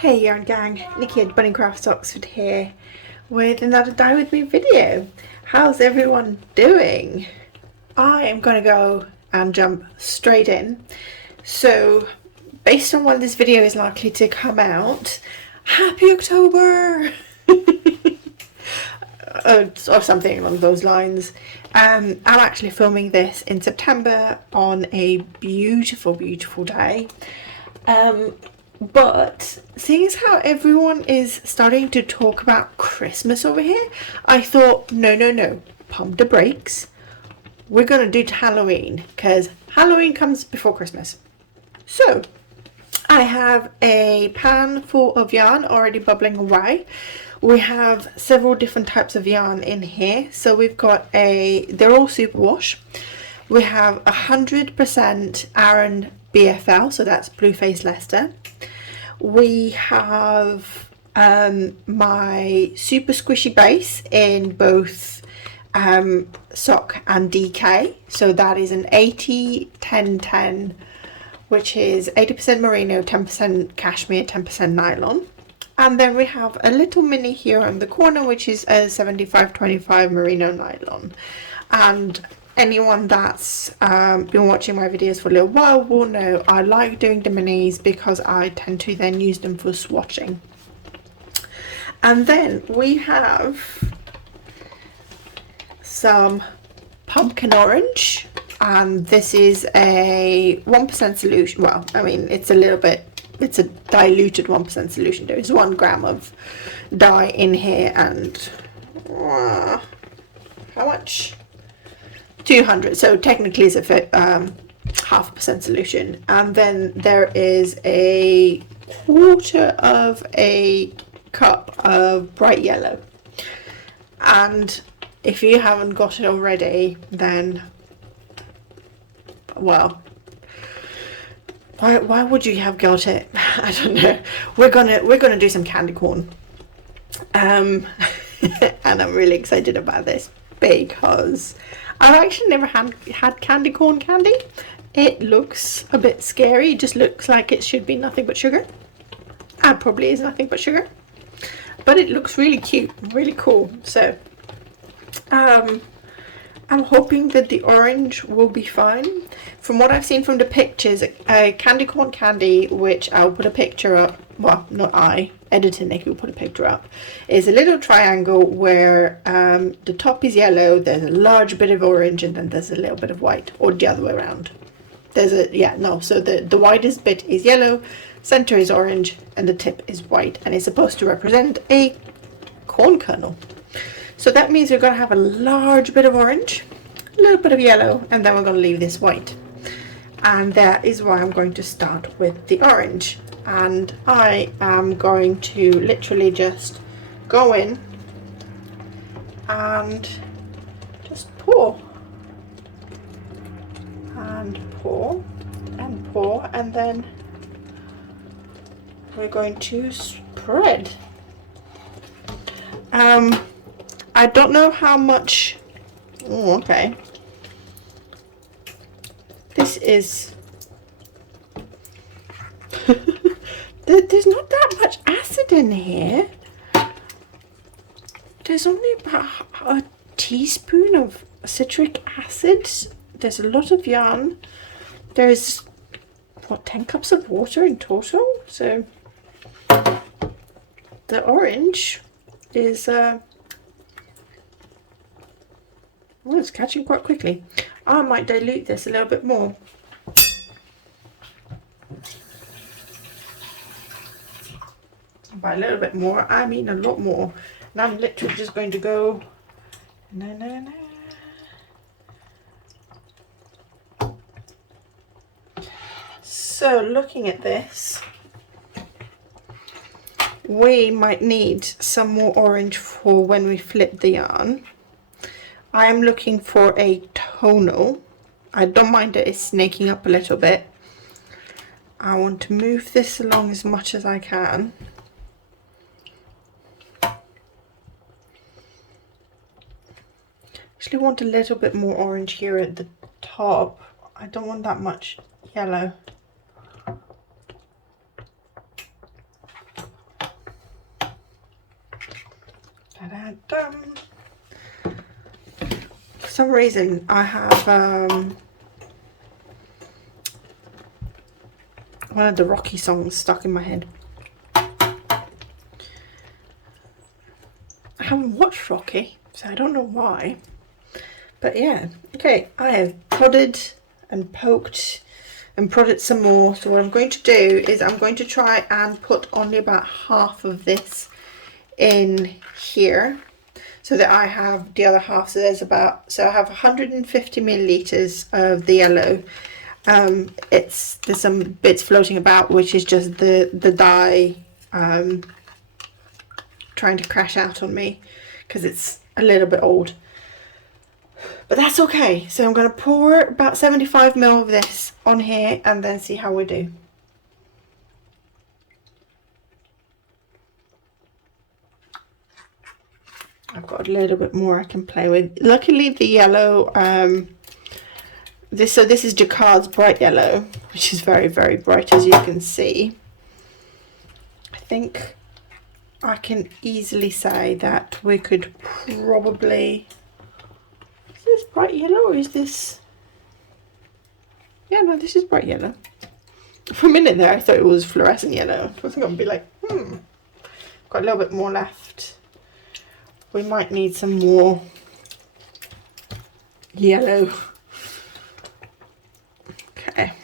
Hey Yarn Gang, Nikki at Bunny Crafts Oxford here with another Dye With Me video. How's everyone doing? I am going to go and jump straight in. So based on when this video is likely to come out, happy October! or something along those lines. I'm actually filming this in September on a beautiful, beautiful day. But seeing as how everyone is starting to talk about Christmas over here, I thought, no, pump the brakes. We're going to do Halloween, because Halloween comes before Christmas. So, I have a pan full of yarn already bubbling away. We have several different types of yarn in here. So we've got they're all superwash. We have 100% Aran BFL, so that's Blue Face Leicester. We have my super squishy base in both sock and DK. So that is an 80-10-10, which is 80% merino, 10% cashmere, 10% nylon. And then we have a little mini here on the corner, which is a 75-25 merino nylon. And anyone that's been watching my videos for a little while will know I like doing the minis because I tend to then use them for swatching. And then we have some pumpkin orange, and this is a 1% solution. Well, I mean, it's a diluted 1% solution. There is 1 gram of dye in here, and how much? 200, so technically it's a 0.5% solution. And then there is a 1/4 of a cup of bright yellow. And if you haven't got it already, then, well, why would you have got it? I don't know. We're gonna do some candy corn, and I'm really excited about this because I've actually never had candy corn candy. It looks a bit scary. It just looks like it should be nothing but sugar. And probably is nothing but sugar. But it looks really cute, really cool. So I'm hoping that the orange will be fine. From what I've seen from the pictures, candy corn candy, which I'll put a picture up, well, not I, editor Nick will put a picture up, is a little triangle where the top is yellow, there's a large bit of orange, and then there's a little bit of white, or the other way around. So the widest bit is yellow, center is orange, and the tip is white, and it's supposed to represent a corn kernel. So that means we're going to have a large bit of orange, a little bit of yellow, and then we're going to leave this white. And that is why I'm going to start with the orange. And I am going to literally just go in and just pour. And pour, and pour, and then we're going to spread. I don't know how much. Oh, okay. This is. There's not that much acid in here. There's only about a teaspoon of citric acid. There's a lot of yarn. There's, what, 10 cups of water in total? So the orange is it's catching quite quickly. I might dilute this a little bit more. By a little bit more, I mean a lot more. And I'm literally just going to go So looking at this, we might need some more orange for when we flip the yarn. I am looking for a tonal. I don't mind that it's snaking up a little bit. I want to move this along as much as I can. Actually want a little bit more orange here at the top. I don't want that much yellow. For some reason I have one of the Rocky songs stuck in my head. I haven't watched Rocky, so I don't know why. But yeah, okay, I have prodded and poked and prodded some more. So what I'm going to do is I'm going to try and put only about half of this in here, so that I have the other half. So there's so I have 150 milliliters of the yellow. There's some bits floating about, which is just the dye trying to crash out on me because it's a little bit old. But that's okay. So I'm going to pour about 75 ml of this on here and then see how we do. I've got a little bit more I can play with. Luckily the yellow, this is Jacquard's bright yellow, which is very, very bright, as you can see. I think I can easily say that we could probably... Is this bright yellow or is this... Yeah, no, this is bright yellow. For a minute there I thought it was fluorescent yellow. I was going to be like, got a little bit more left. We might need some more yellow. Okay.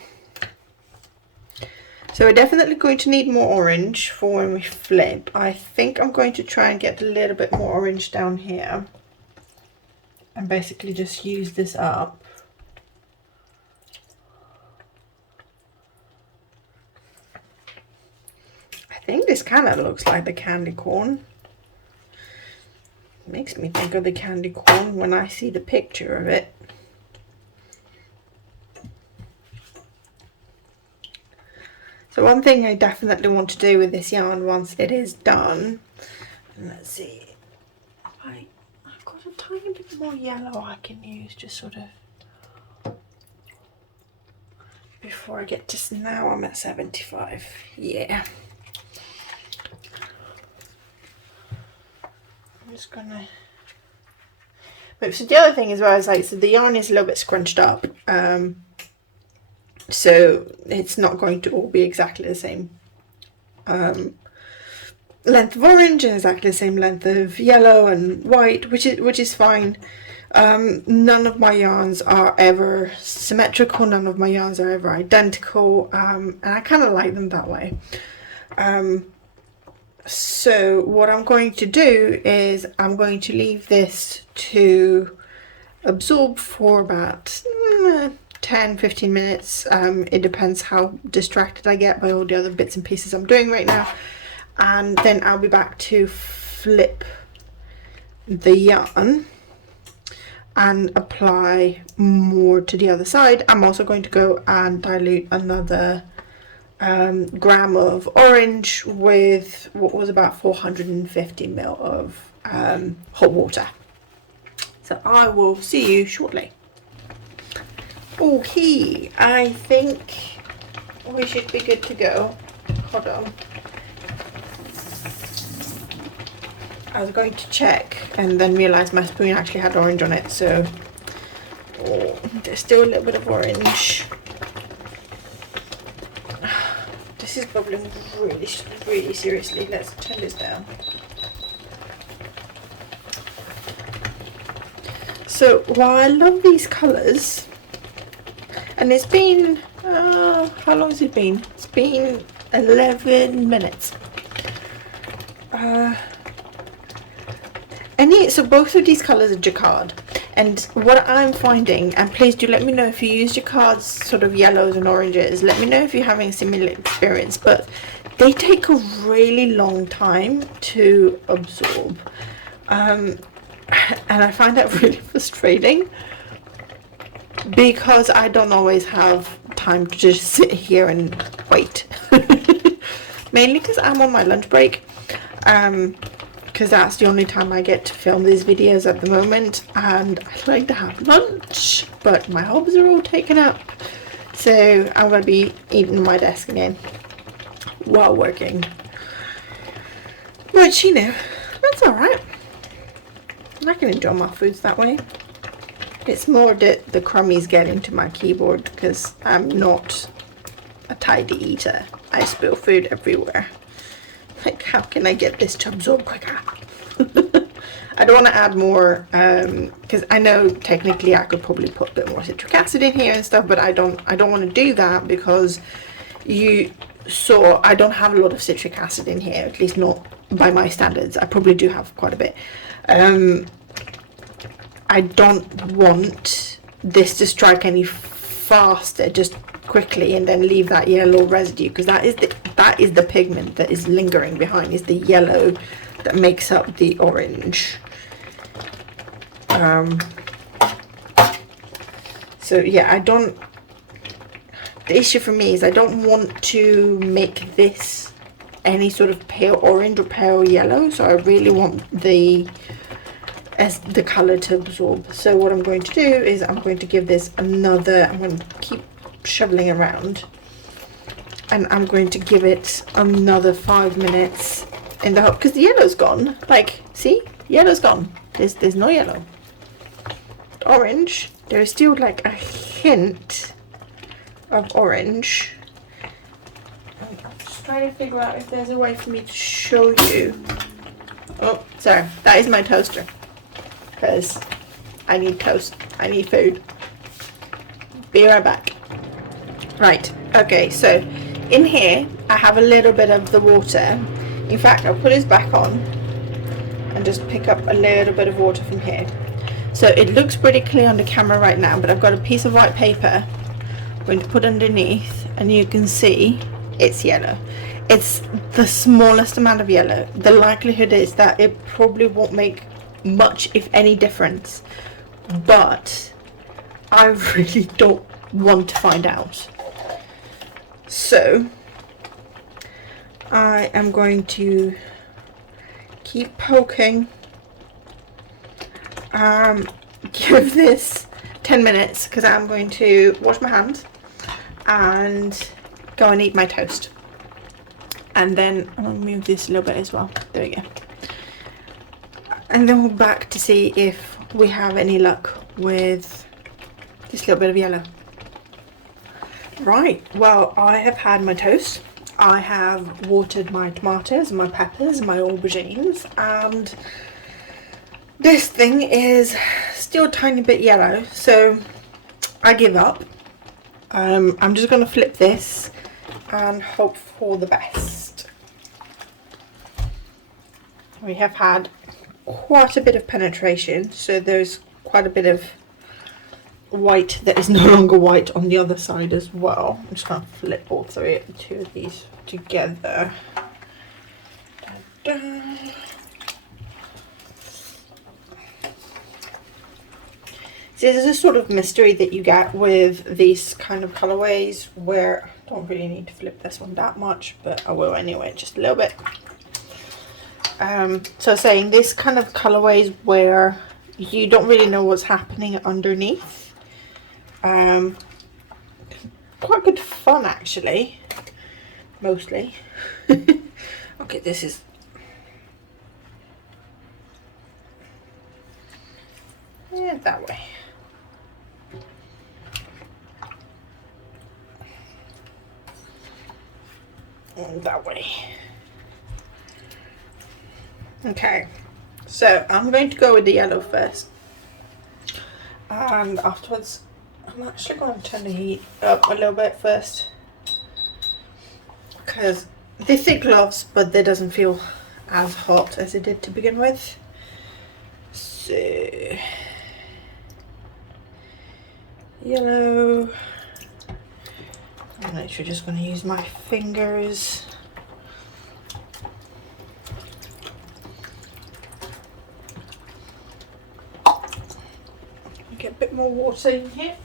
So we're definitely going to need more orange for when we flip. I think I'm going to try and get a little bit more orange down here. And basically just use this up. I think this kind of looks like the candy corn. Makes me think of the candy corn when I see the picture of it. So one thing I definitely want to do with this yarn once it is done, and let's see, I've got a tiny bit more yellow I can use, just sort of before I get to, now I'm at 75, yeah. I'm just gonna, but so the other thing as well is like, so the yarn is a little bit scrunched up, so it's not going to all be exactly the same length of orange and exactly the same length of yellow and white, which is fine. None of my yarns are ever symmetrical, none of my yarns are ever identical, and I kind of like them that way. So what I'm going to do is I'm going to leave this to absorb for about 10-15 minutes. It depends how distracted I get by all the other bits and pieces I'm doing right now, and then I'll be back to flip the yarn and apply more to the other side. I'm also going to go and dilute another gram of orange with what was about 450 ml of hot water. So I will see you shortly. Okay, I think we should be good to go. Hold on. I was going to check and then realised my spoon actually had orange on it, so there's still a little bit of orange. This is bubbling really seriously. Let's turn this down. So while I love these colours, and it's been, how long has it been? It's been 11 minutes. So both of these colours are Jacquard. And what I'm finding, and please do let me know if you use Jacquard's sort of yellows and oranges, let me know if you're having a similar experience, but they take a really long time to absorb. And I find that really frustrating because I don't always have time to just sit here and wait. Mainly because I'm on my lunch break. Because that's the only time I get to film these videos at the moment, and I'd like to have lunch, but my hobbies are all taken up, so I'm going to be eating at my desk again while working, which, you know, that's alright. I can enjoy my foods that way. It's more that the crummies get into my keyboard because I'm not a tidy eater. I spill food everywhere. Like, how can I get this to absorb quicker? I don't want to add more because I know technically I could probably put a bit more citric acid in here and stuff, but I don't want to do that because you saw I don't have a lot of citric acid in here, at least not by my standards. I probably do have quite a bit. I don't want this to strike any faster, just quickly, and then leave that yellow residue, because that is the pigment that is lingering behind, is the yellow that makes up the orange. So yeah, the issue for me is I don't want to make this any sort of pale orange or pale yellow, so I really want the color to absorb. So what I'm going to do is I'm going to give this another, I'm going to keep shoveling around, and I'm going to give it another 5 minutes in the hope, because the yellow's gone. Like, see, yellow's gone. There's no yellow. Orange, there's still like a hint of orange. I'm just trying to figure out if there's a way for me to show you. Oh, sorry, that is my toaster, because I need toast, I need food. Be right back. Right, okay, so in here I have a little bit of the water. In fact, I'll put this back on and just pick up a little bit of water from here. So it looks pretty clear on the camera right now, but I've got a piece of white paper I'm going to put underneath, and you can see it's yellow. It's the smallest amount of yellow. The likelihood is that it probably won't make much, if any, difference, but I really don't want to find out. So I am going to keep poking. Give this 10 minutes because I'm going to wash my hands and go and eat my toast. And then I'm going to move this a little bit as well. There we go. And then we're back to see if we have any luck with this little bit of yellow. Right, well, I have had my toast. I have watered my tomatoes, my peppers, my aubergines, and this thing is still a tiny bit yellow, so I give up. I'm just going to flip this and hope for the best. We have had quite a bit of penetration, so there's quite a bit of white that is no longer white on the other side as well. I'm just going to flip all two of these together. Da-da. So this is a sort of mystery that you get with these kind of colorways, where I don't really need to flip this one that much, but I will anyway, just a little bit. So saying this kind of colorways where you don't really know what's happening underneath. Quite good fun actually, mostly. Okay, this is that way. And that way. Okay, so I'm going to go with the yellow first, and afterwards I'm actually going to turn the heat up a little bit first, because they thick gloves, but they doesn't feel as hot as it did to begin with. So yellow. I'm literally just going to use my fingers. Get a bit more water in here.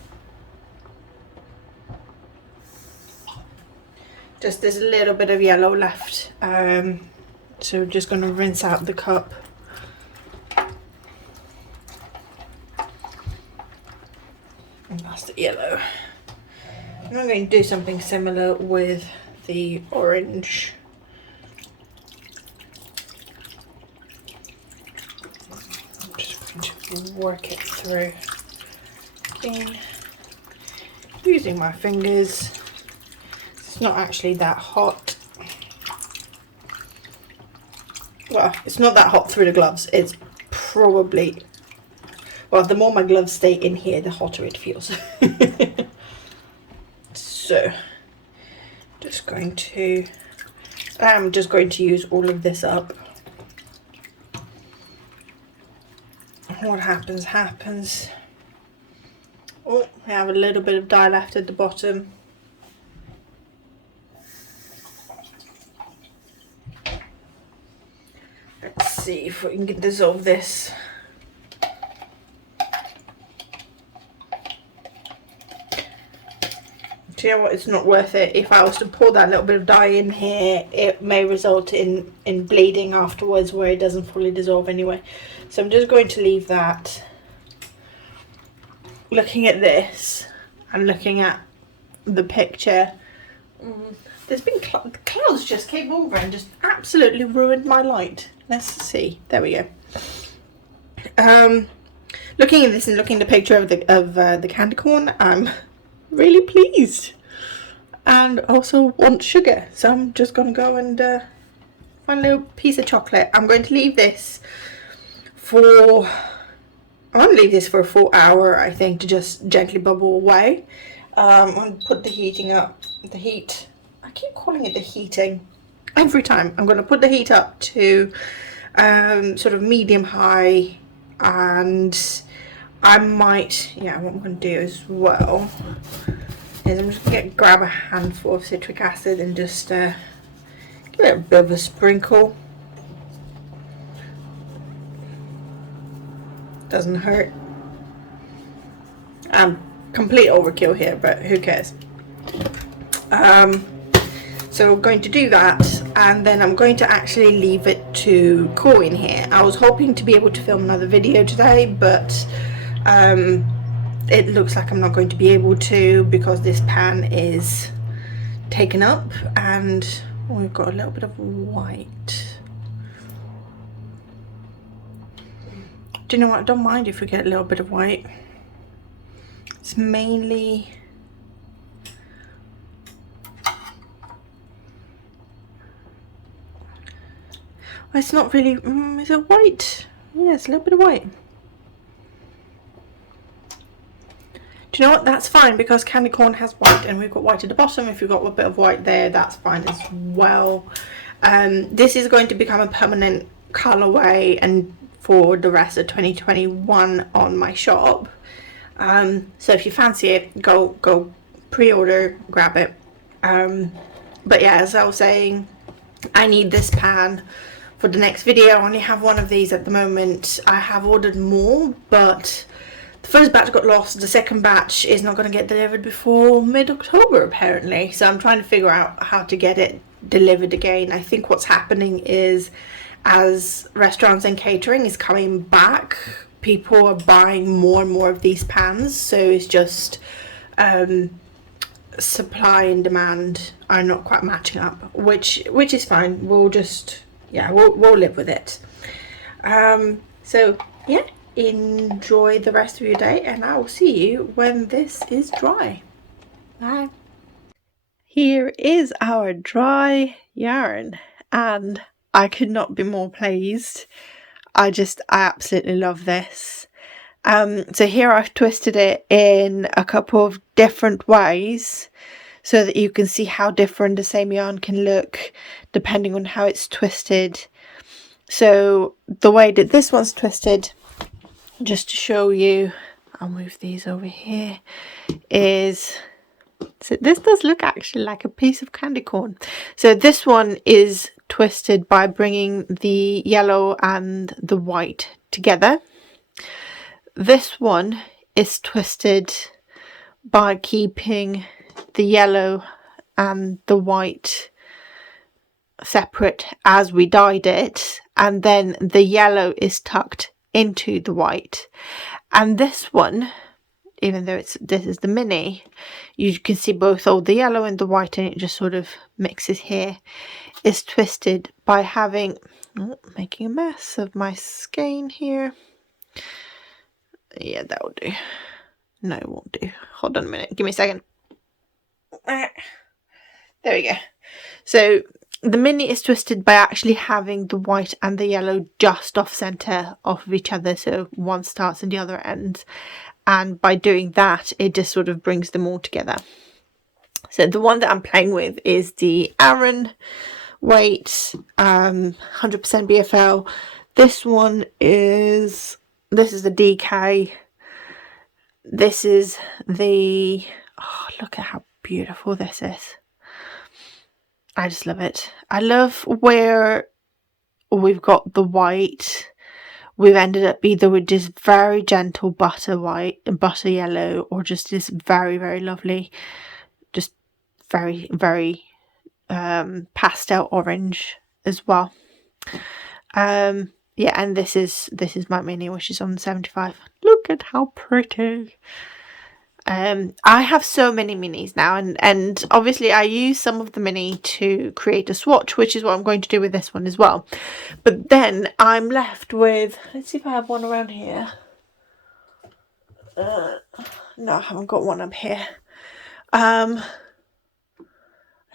Just there's a little bit of yellow left, so we're just going to rinse out the cup. And that's the yellow. And I'm going to do something similar with the orange. I'm just work it through. Okay. Using my fingers. It's not actually that hot. Well, it's not that hot through the gloves. It's probably, well, the more my gloves stay in here, the hotter it feels. So, I'm just going to use all of this up. What happens, happens. Oh, I have a little bit of dye left at the bottom. Let's see if we can dissolve this. Do you know what? It's not worth it. If I was to pour that little bit of dye in here, it may result in bleeding afterwards where it doesn't fully dissolve anyway. So I'm just going to leave that. Looking at this and looking at the picture, there's been clouds just came over and just absolutely ruined my light. Let's see. There we go. Looking at this and looking at the picture of the candy corn, I'm really pleased, and also want sugar. So I'm just gonna go and find a little piece of chocolate. I'm going to leave this for. I want to leave this for a full hour, I think, to just gently bubble away. I'm going to put the heating up. The heat. I keep calling it the heating every time. I'm going to put the heat up to sort of medium high, and I might, what I'm going to do as well is I'm just going to grab a handful of citric acid and just give it a bit of a sprinkle. Doesn't hurt. Complete overkill here, but who cares? So we're going to do that, and then I'm going to actually leave it to cool in here. I was hoping to be able to film another video today, but it looks like I'm not going to be able to because this pan is taken up, and we've got a little bit of white. Do you know what? I don't mind if we get a little bit of white. It's mainly it's not really. Is it white? Yes, a little bit of white. Do you know what? That's fine because candy corn has white, and we've got white at the bottom. If you've got a bit of white there, that's fine as well. This is going to become a permanent colorway and for the rest of 2021 on my shop. So if you fancy it, go pre-order, grab it. But yeah, as I was saying, I need this pan for the next video. I only have one of these at the moment. I have ordered more, but the first batch got lost. The second batch is not going to get delivered before mid-October apparently. So I'm trying to figure out how to get it delivered again. I think what's happening is, as restaurants and catering is coming back, people are buying more and more of these pans, so it's just supply and demand are not quite matching up, which is fine. We'll just we'll live with it. So yeah, enjoy the rest of your day, and I will see you when this is dry. Bye. Here is our dry yarn, and I could not be more pleased. I absolutely love this. So here I've twisted it in a couple of different ways so that you can see how different the same yarn can look depending on how it's twisted. So the way that this one's twisted, just to show you, I'll move these over here, is, so this does look actually like a piece of candy corn. So this one is twisted by bringing the yellow and the white together. This one is twisted by keeping the yellow and the white separate as we dyed it, and then the yellow is tucked into the white. And this one, even though this is the mini, you can see both all the yellow and the white, and it just sort of mixes here, is twisted by having, making a mess of my skein here, Yeah, that'll do. No, it won't do. Hold on a minute. Give me a second. There we go. So the mini is twisted by actually having the white and the yellow just off center off of each other, so one starts and the other ends, and by doing that it just sort of brings them all together. So the one that I'm playing with is the Aran weight 100% BFL. This is the DK. This is the, oh, look at how beautiful this is. I just love it. I love where we've got the white. We've ended up either with this very gentle butter white and butter yellow, or just this very, very lovely, just very, very pastel orange as well. Yeah, and this is my mini, which is on 75. Look at how pretty. I have so many minis now, and obviously I use some of the mini to create a swatch, which is what I'm going to do with this one as well. But then I'm left with, let's see if I have one around here. No, I haven't got one up here. I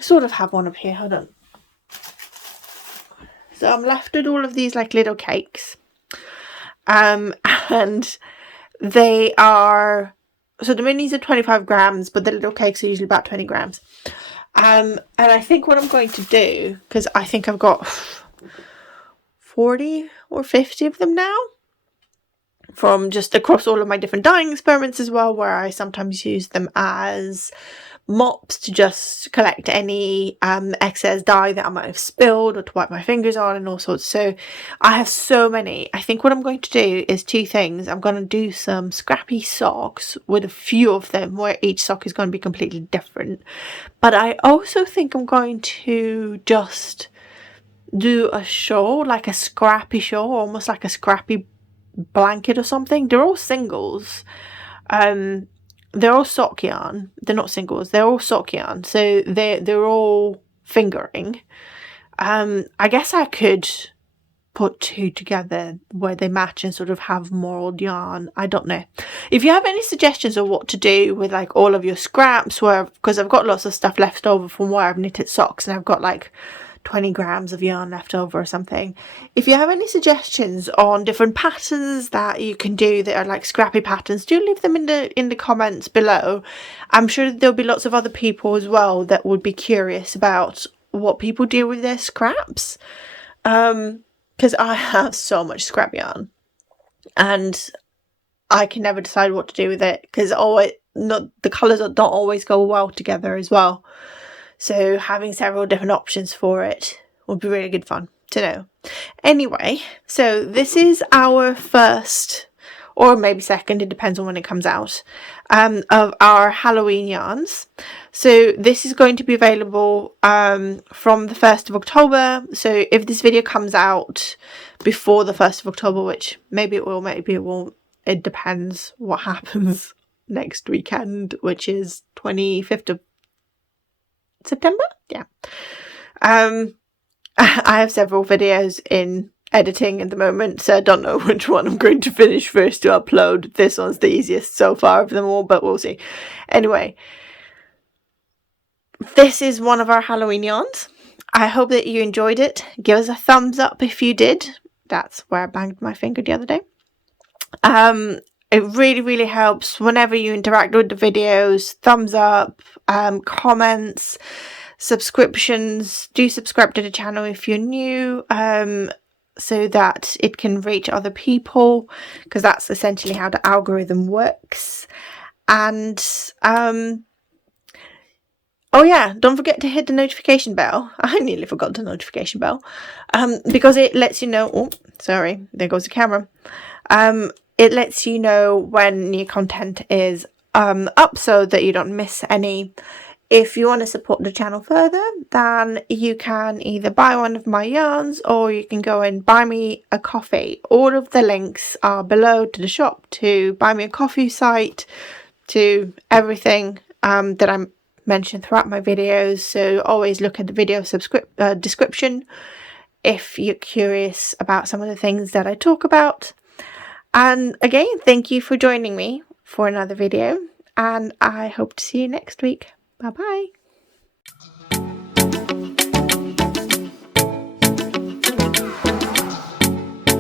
sort of have one up here, hold on. So I'm left with all of these like little cakes. And they are, so the minis are 25 grams, but the little cakes are usually about 20 grams. And I think what I'm going to do, because I think I've got 40 or 50 of them now, from just across all of my different dyeing experiments as well, where I sometimes use them as mops to just collect any excess dye that I might have spilled, or to wipe my fingers on, and all sorts. So I have so many. I think what I'm going to do is two things. I'm going to do some scrappy socks with a few of them, where each sock is going to be completely different. But I also think I'm going to just do a shawl, like a scrappy shawl, almost like a scrappy blanket or something. They're all singles. They're all sock yarn. They're not singles. They're all sock yarn. So they're all fingering. I guess I could put two together where they match and sort of have more old yarn. I don't know. If you have any suggestions of what to do with like all of your scraps, because I've got lots of stuff left over from where I've knitted socks, and I've got like 20 grams of yarn left over or something. If you have any suggestions on different patterns that you can do that are like scrappy patterns, do leave them in the comments below. I'm sure there'll be lots of other people as well that would be curious about what people do with their scraps, because I have so much scrap yarn and I can never decide what to do with it, because the colours don't always go well together as well. So having several different options for it would be really good fun to know. Anyway, so this is our first, or maybe second, it depends on when it comes out, of our Halloween yarns. So this is going to be available from the 1st of October. So if this video comes out before the 1st of October, which maybe it will, maybe it won't, it depends what happens next weekend, which is 25th of September. Yeah. I have several videos in editing at the moment, so I don't know which one I'm going to finish first to upload. This one's the easiest so far of them all, but we'll see. Anyway, this is one of our Halloween yarns. I hope that you enjoyed it. Give us a thumbs up if you did. That's where I banged my finger the other day. It really, really helps whenever you interact with the videos. Thumbs up, comments, subscriptions. Do subscribe to the channel if you're new, so that it can reach other people, because that's essentially how the algorithm works. And oh yeah, don't forget to hit the notification bell. I nearly forgot the notification bell, because it lets you know. Oh, sorry, there goes the camera. It lets you know when new content is up, so that you don't miss any. If you want to support the channel further, then you can either buy one of my yarns, or you can go and buy me a coffee. All of the links are below, to the shop, to buy me a coffee site, to everything that I mentioned throughout my videos. So always look at the video description if you're curious about some of the things that I talk about. And again, thank you for joining me for another video, and I hope to see you next week. Bye bye.